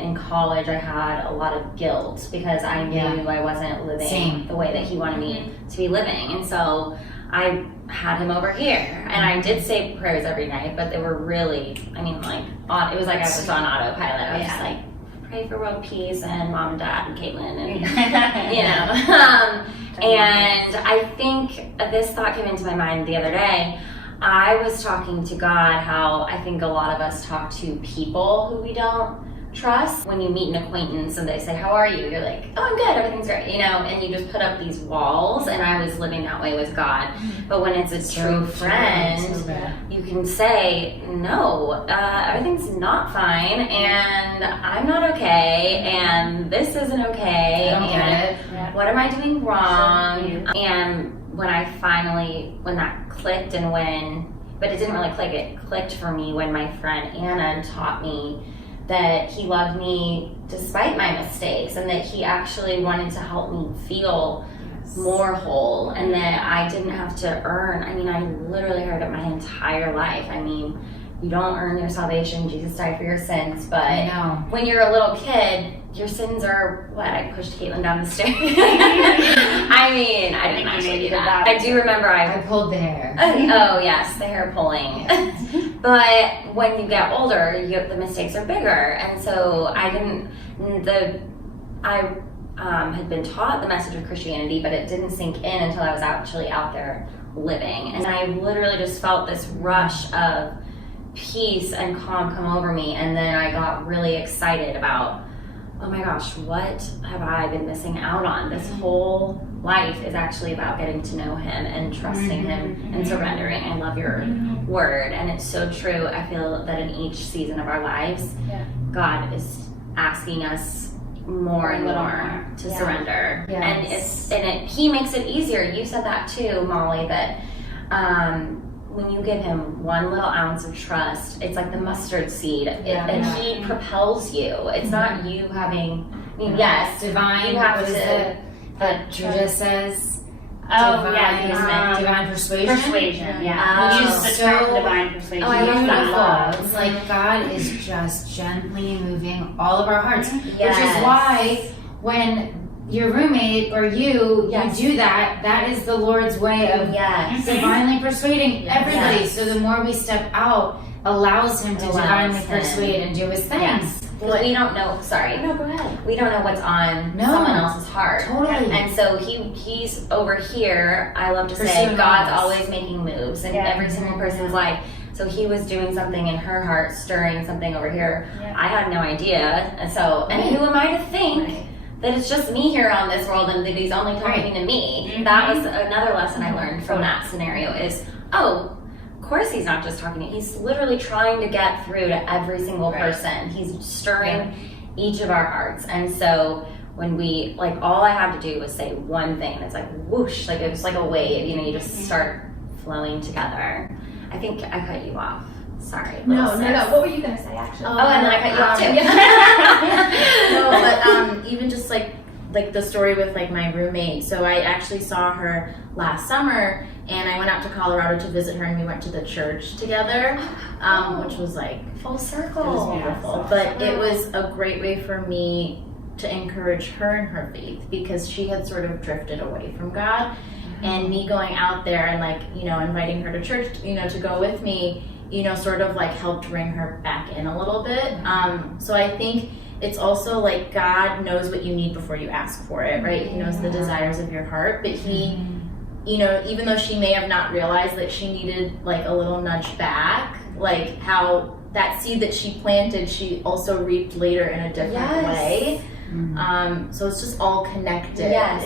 In college, I had a lot of guilt because I knew I wasn't living the way that he wanted me to be living. And so I had him over here, and I did say prayers every night, but they were really, it was like I was on autopilot. I was just like, pray for world peace and mom and dad and Caitlin and, and I think this thought came into my mind the other day. I was talking to God how I think a lot of us talk to people who we don't trust. When you meet an acquaintance and they say, how are you? You're like, oh, I'm good, everything's great, and you just put up these walls, and I was living that way with God. But when it's a true friend, you can say, no, everything's not fine, and I'm not okay, and this isn't okay, and what am I doing wrong? And when that clicked but it didn't really click, it clicked for me when my friend Anna taught me that he loved me despite my mistakes, and that he actually wanted to help me feel more whole, and that I didn't have to earn. I literally heard it my entire life. You don't earn your salvation. Jesus died for your sins. But when you're a little kid, your sins are what? I pushed Caitlin down the stairs. I didn't actually do that. I do remember I pulled the hair. Oh yes, the hair pulling. But when you get older, the mistakes are bigger, and so I had been taught the message of Christianity, but it didn't sink in until I was actually out there living, and I literally just felt this rush of peace and calm come over me, and then I got really excited about, oh my gosh, what have I been missing out on? This whole life is actually about getting to know him and trusting him and surrendering. I love your word, and it's so true. I feel that in each season of our lives, God is asking us more and more to surrender. And he makes it easier. You said that too, Molly, that when you give him one little ounce of trust, it's like the mustard seed, and he propels you. It's not you having, yes, divine, you have to, that Judah says, divine persuasion. Which is so divine persuasion. Beautiful. It's like God is just gently moving all of our hearts, which is why when your roommate or you do that is the Lord's way of divinely persuading everybody. So the more we step out, allows him to divinely persuade and do his thing. Because we don't know, no, go ahead. We don't know what's on someone else's heart. Totally. And so he's over here, I love to say, God's always making moves in every single person's life. So he was doing something in her heart, stirring something over here. I had no idea. And so, who am I to think that it's just me here on this world and that he's only talking to me? That was another lesson I learned from that scenario is, of course he's not just talking to me. He's literally trying to get through to every single person. He's stirring each of our hearts. And so when we, all I had to do was say one thing, and it's like whoosh, it was like a wave, you just start flowing together. I think I cut you off. Sorry. No. What were you going to say, actually? Oh, and then I cut you off too. No, but even just like the story with my roommate. So I actually saw her last summer, and I went out to Colorado to visit her, and we went to the church together, which was full circle. It was beautiful. But it was a great way for me to encourage her in her faith, because she had sort of drifted away from God. And me going out there and inviting her to church, to go with me, sort of helped bring her back in a little bit. So I think it's also God knows what you need before you ask for it, right? He knows the desires of your heart, but he, even though she may have not realized that she needed a little nudge back, how that seed that she planted, she also reaped later in a different way. So it's just all connected. Yes.